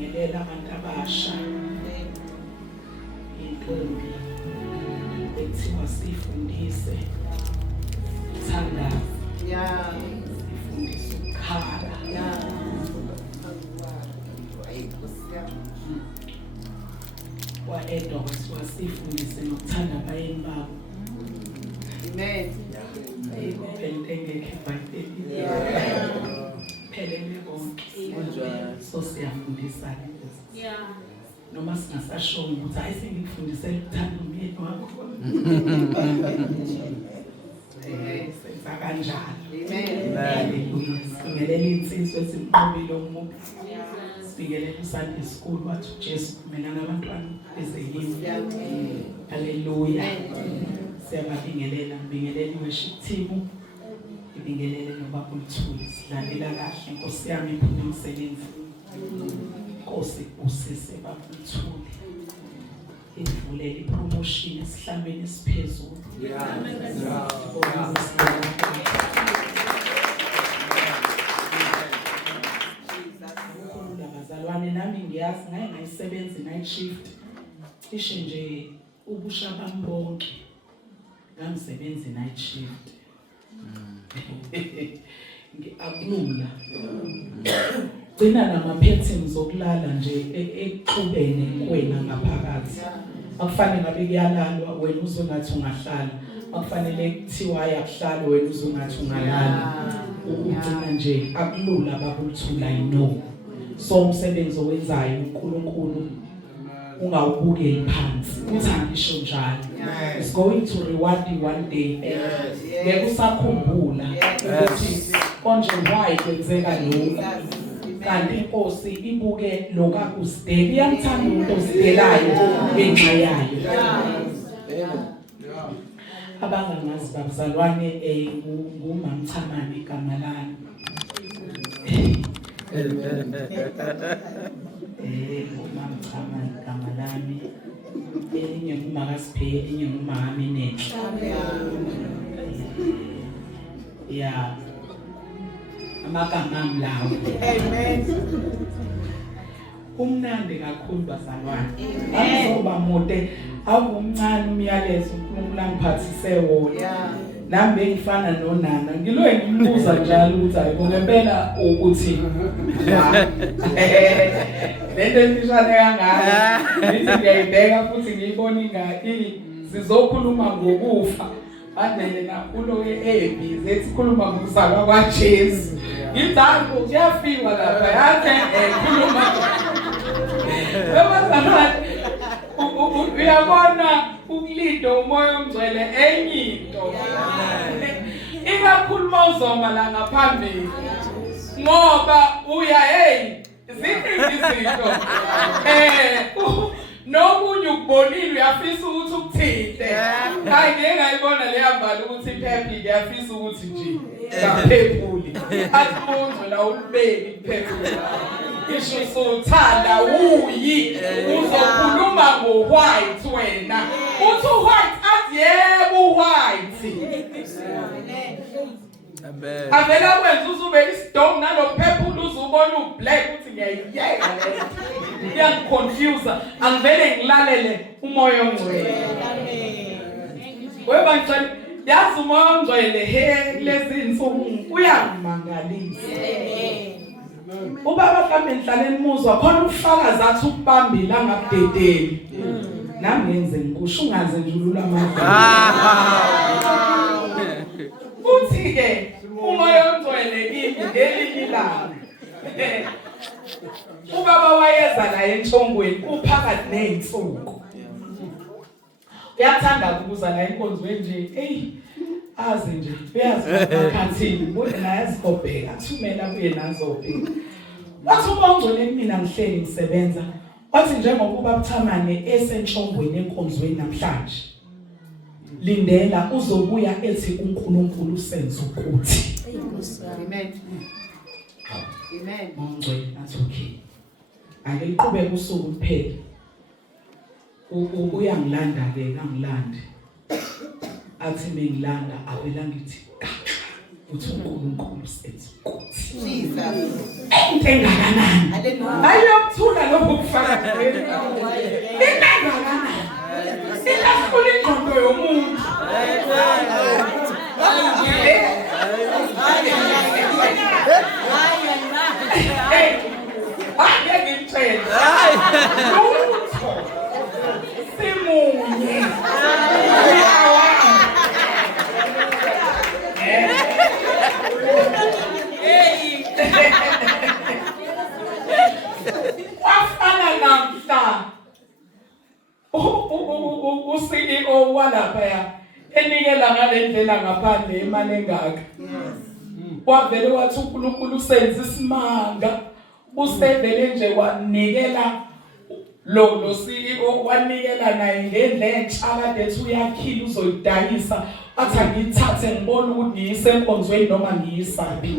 sibingelela abantu abasha intombi ekuthiwa sifundise uthandaza sifundise ukukhala wa-edwa kwathiwa sifundise nokuthanda abayeni babo. Amen. Engekho ebhayibhelini phelele konke, so siyafundisana noma singasasho ukuthi hayi sengikufundisela ukuthanda umyeni wakho. Senza kanjalo. Haleluya. Sibingelela insizwa esimqobile omubi. Sibingelela uSunday School wathi uJesu kumelana abantwana bezeyini. Haleluya. Siyabingelela, ngibingelela i-worship team, ngibingelele noBaba uLthuli. Silalela kahle Nkosi yami iphume emsebenzini. Nkosi usise Baba uLthuli. Ivulele ipromotion esihlambeni esiphezulu. Abazalwane nami ngiyazi ngaye ngayisebenza night shift. Ishe nje ubusha bami bonke ngamsebenza night shift. Ngiablula. Gcina nama-patterns okulala nje ekuqhubene kwena ngaphakathi. Akufanele ngabe kuyalalwa wena uzongathi ungahlala. Akufanele kuthiwa ayakuhlala wena uzongathi ungalala. Ugcina nje akulula Baba uLthuli I know. So umsebenzi owenzayo uNkulunkulu ungawubukeli phansi. Uthandisho njalo. It's going to reward you one day. Ngeke usakhumbula ukuthi konje why kwenzeka lokho. Kanti inkosi ibuke lokakusidela iyamthanda umuntu osidelayo ngenxa yayo. Abangangazi babazalwane ngumamchamane igama lami. Ngumamchamane igama lami. Elinye ngumakasiphe, elinye ngumamenenhle. Yeah. Amagama amlawo. Amen. Umnandi kakhulu bazalwane. Akuzoba mude awumncane umyalezo uNkulunkulu angiphathise wona. Nami bengifana nonana. Ngiloye ngimbuza njalo ukuthi hayi ngempela ukuthi lento emfishane kangaka. Ngithi ngiyayibheka futhi ngiyibona ingaki sizokhuluma ngokufa. Manje nakulo ke ekhuluma ngokuzalwa kwaJesu. Ngidalwa kuyafika lapha yathi ekhuluma. Webazalwane uyabona ukulindo umoya omgcwele enye into. Ikakhuluma uzoma la ngaphambili. Ngoba uya ziningi izinto. Nomunye ukubonile uyafisa ukuthi ukuthinte. Hayi ngeke ngayibona leyambala ukuthi iphephi ngiyafisa ukuthi nje ngaphephuli. Athunzwe la ulibeki iphephi. Isho sothanda uyi uzokhuluma ngo-white wena. Uthi white athi yebo white. Amen. Avela kwenza uzube isidom nalophephi uzubona ublack uthi ngiyayiyeka leyo. Iyangiconfuse angivele ngilalele umoya omgcwele. Weba ngicela yazi umoya omgcwele lezi insuku uyangimangalisa. Ubaba mhlambe nihlaleni muzwa khona ubufakazi athi ukubambile angabudedeli. Nami ngenze ngikusho ungaze njulula amazwi. Uthi ke umoya omgcwele kimi ngelinye ilanga. Ubaba wayeza la eNtshongweni uphakathi nezinsuku. Uyathanda ukuza la enkonzweni nje azi nje uyazi akhathini bona nayasikobheka thumela kuye nazobheka. Wathi ubongcwele kumina ngihleli ngisebenza. Wathi njengokuba Buthamane eseNtshongweni enkonzweni namhlanje. Lindela uzobuya ethi uNkulunkulu usenze ukuthi. Amen. Amen. Mongcwele athi okay. Ake liqhubeke usuku kuphela. Uyangilanda ke ngangilanda. Athi bengilanda avela ngithi uthi uNkulunkulu sethi ukuthi Jesus. engakanani ayokuthula lokho kufaka kuwena engakanani ilahlula ingqondo yomuntu simunye wafana namhla u-CEO walaphaya enikela ngale ndlela ngaphandle imali engaka wavele wathi uNkulunkulu usenze isimanga usevele nje wanikela lo CEO wanikela naye ngendlela entsha kade ethi uyakhila uzoyidayisa athi ngiyithathe ngibona ukuthi ngiyisenkonzweni noma ngiyisaphi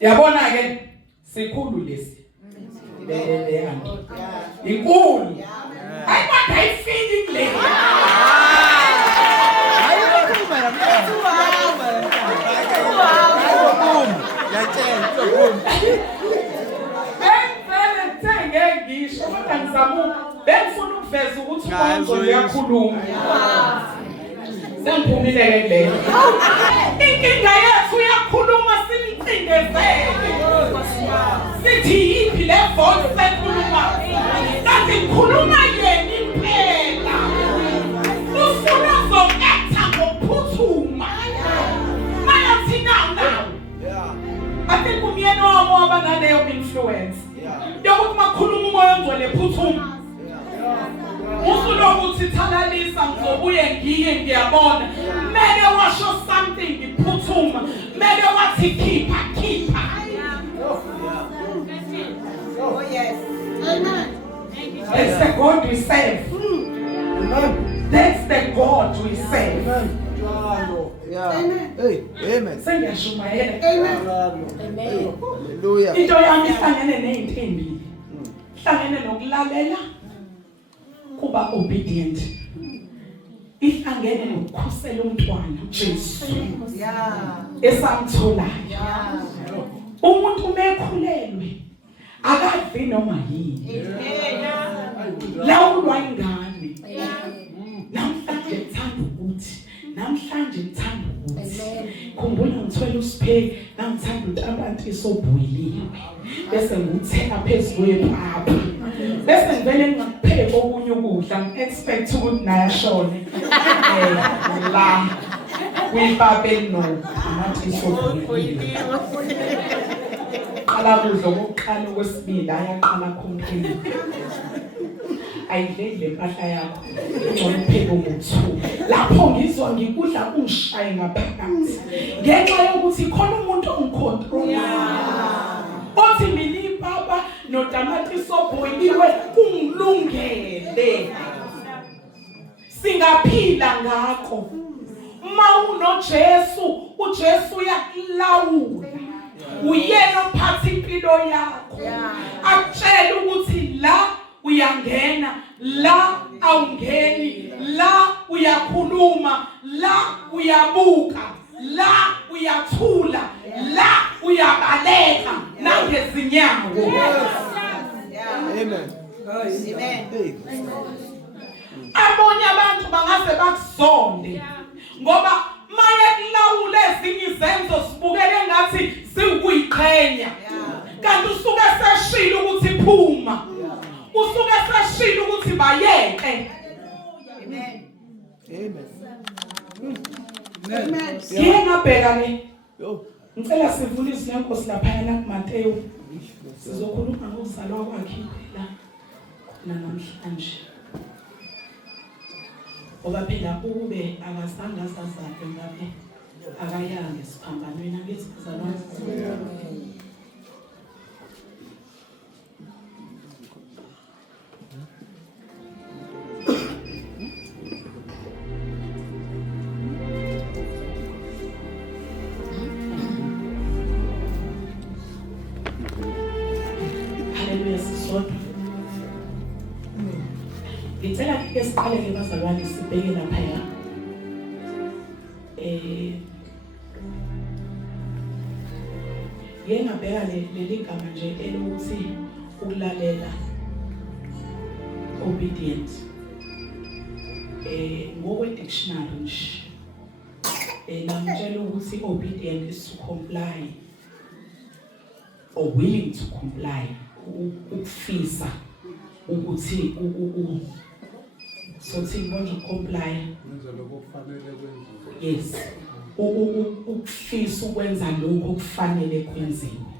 yabona ke sikhulu lesi bele yanto inkulu ayikade ayifiki kule ngisho kodwa ngizamu bengifuna ukuveza ukuthi uMoya uyakhuluma sengiphumile ke leyo inkinga yethu uyakhuluma simcindezele sithi yiphi le voice ekhuluma kanti ngikhuluma yena impela ufuna zokuact ngokuphuthuma manje thina nawo ati kumyeni wami abanaleyo influence yokuthi makhuluma umoya ongcwele phuthuma usulokuthi thalalisa ngizobuye ngiye ngiyabona mele washo something ngiphuthuma mele wathi khipha Oh yes. Amen. That's the God we serve. That's the God we serve. Yeah. Hey, amen. Sengiyashumayela. Amen. Hallelujah. Into yami ihlangene nezinto ezimbi. Ihlangene nokulalela kuba obedient. Ihlangene nokukhusela umntwana uJesu. Yeah. Esamtholayo. Yeah. Umuntu mekhulelwe akavi noma yini. Lawulwa ingane. Namhlanje ngithanda ukuthi khumbula ngithwele uSiphe ngithanda ukuthi abantu isobuyiliwe bese ngikutheka phezulu kwepapa bese ngivele ngingakupheka okunye ukudla ngi-expect ukuthi naye ashone la kwipapa amathi isobuyiliwe qala kudla okokuqala okwesibili ayaqala khompeni ayidle impahla yakho ngcono upheke umuthu lapho ngizwa ngikudla kungishaye ngaphakathi ngenxa yokuthi khona umuntu ongicontrol othi mina ipapa notamatisi obhoyiliwe kungilungele singaphila ngakho uma unoJesu uJesu uyakulawula uyena ophatha impilo yakho akutshela ukuthi la uyangena la awungeni la uyakhuluma la uyabuka la uyathula la uyabaleka nangezinyawo Amen. Amen. abonye abantu bangaze bakusonde ngoba maye kulawula ezinye izenzo sibukele ngathi siwukuyiqhenya kanti usuke seshila ukuthi phuma usuke seshila ukuthi bayeke Amen. Amen. siye ngabheka le Yo. ngicela sivulise lenkosi lapha kuMateyu sizokhuluma ngozalwa kwakhe phela namhlanje ngoba phela ukube akazange asazaphe ngabe akayanga esiphambanweni angithi kuzalwa Haleluya sisodwa ngicela ke siqale ke bazalwane sibheke lapha ngiyengabheka leli gama nje elokuthi ukulalela, obedient. Ngokwe dictionary nje namtshela ukuthi obedient is to comply or willing to comply, ukufisa ukuthi so think konje comply, yes, ukufisa ukwenza lokho okufanele kwenziwe.